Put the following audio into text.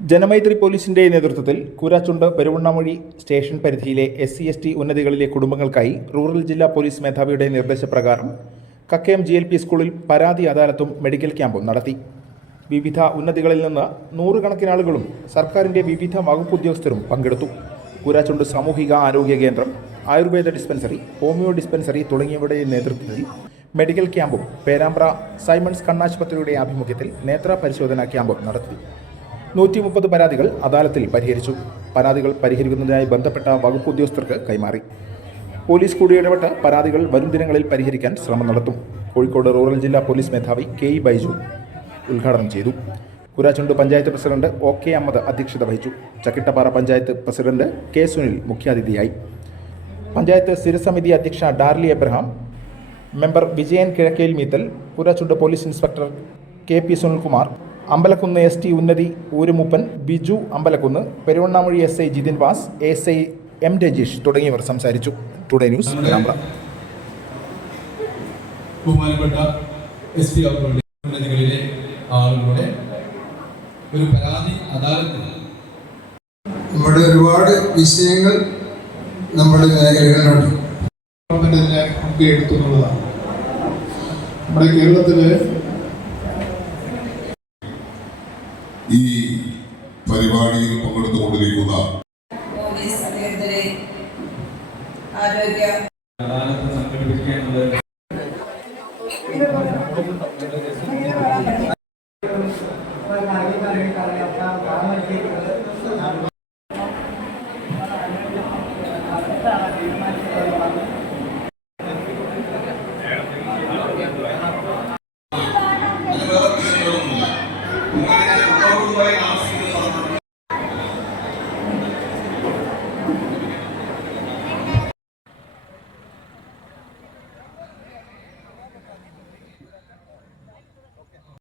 ജനമൈത്രി പോലീസിന്റെ നേതൃത്വത്തിൽ കൂരാച്ചുണ്ട് പെരുവണ്ണാമൊഴി സ്റ്റേഷൻ പരിധിയിലെ എസ് സി എസ് ടി ഉന്നതികളിലെ കുടുംബങ്ങൾക്കായി റൂറൽ ജില്ലാ പോലീസ് മേധാവിയുടെ നിർദ്ദേശപ്രകാരം കക്കയം ജി എൽ പി സ്കൂളിൽ പരാതി അദാലത്തും മെഡിക്കൽ ക്യാമ്പും നടത്തി. വിവിധ ഉന്നതികളിൽ നിന്ന് നൂറുകണക്കിന് ആളുകളും സർക്കാരിന്റെ വിവിധ വകുപ്പ് ഉദ്യോഗസ്ഥരും പങ്കെടുത്തു. കൂരാച്ചുണ്ട് സാമൂഹിക ആരോഗ്യ കേന്ദ്രം ആയുർവേദ ഡിസ്പെൻസറി ഹോമിയോ ഡിസ്പെൻസറി തുടങ്ങിയവയുടെ നേതൃത്വത്തിൽ മെഡിക്കൽ ക്യാമ്പും പേരാമ്പ്ര സൈമൺസ് കണ്ണാശുപത്രിയുടെ ആഭിമുഖ്യത്തിൽ നേത്ര പരിശോധനാ ക്യാമ്പും നടത്തി. നൂറ്റി മുപ്പത് പരാതികൾ അദാലത്തിൽ പരിഹരിച്ചു. പരാതികൾ പരിഹരിക്കുന്നതിനായി ബന്ധപ്പെട്ട വകുപ്പ് ഉദ്യോഗസ്ഥർക്ക് കൈമാറി. പോലീസ് കൂടി ഇടപെട്ട് പരാതികൾ വരും ദിനങ്ങളിൽ പരിഹരിക്കാൻ ശ്രമം നടത്തും. കോഴിക്കോട് റൂറൽ ജില്ലാ പോലീസ് മേധാവി കെ ഇ ബൈജു ഉദ്ഘാടനം ചെയ്തു. Kurachundu panchayat president O K Ahammed അധ്യക്ഷത വഹിച്ചു. ചക്കിട്ടപ്പാറ പഞ്ചായത്ത് പ്രസിഡന്റ് കെ സുനിൽ മുഖ്യാതിഥിയായി. പഞ്ചായത്ത് സ്ഥിരസമിതി അധ്യക്ഷ Darly Abraham member Vijayan Kizhakkel Meethal Kurachundu police inspector K P Sunilkumar Ambalakkunnu S T ഉന്നതി ഊരുമൂപ്പൻ Biju Ambalakkunnu Peruvannamuzhi S I Jithin Vas S I M Rajeesh തുടങ്ങിയവർ സംസാരിച്ചു. Today news ബഹുമാനപ്പെട്ട S T ഉന്നതികളിലെ ആളുകളുടെ ഒരു പരാതി അദാലത്തിൽ. നമ്മുടെ ഒരുപാട് വിഷയങ്ങൾ നമ്മുടെ മേഖലകളിലുണ്ട്. ഗവൺമെന്റ് തന്നെ മുൻകൈ എടുത്തു എന്നുള്ളതാണ് നമ്മുടെ കേരളത്തിൽ ഈ പരിപാടിയിൽ പങ്കെടുത്തുകൊണ്ടിരിക്കുന്ന Thank അധികൃതരെ അവരോട് പറയാൻ ആവശ്യമില്ല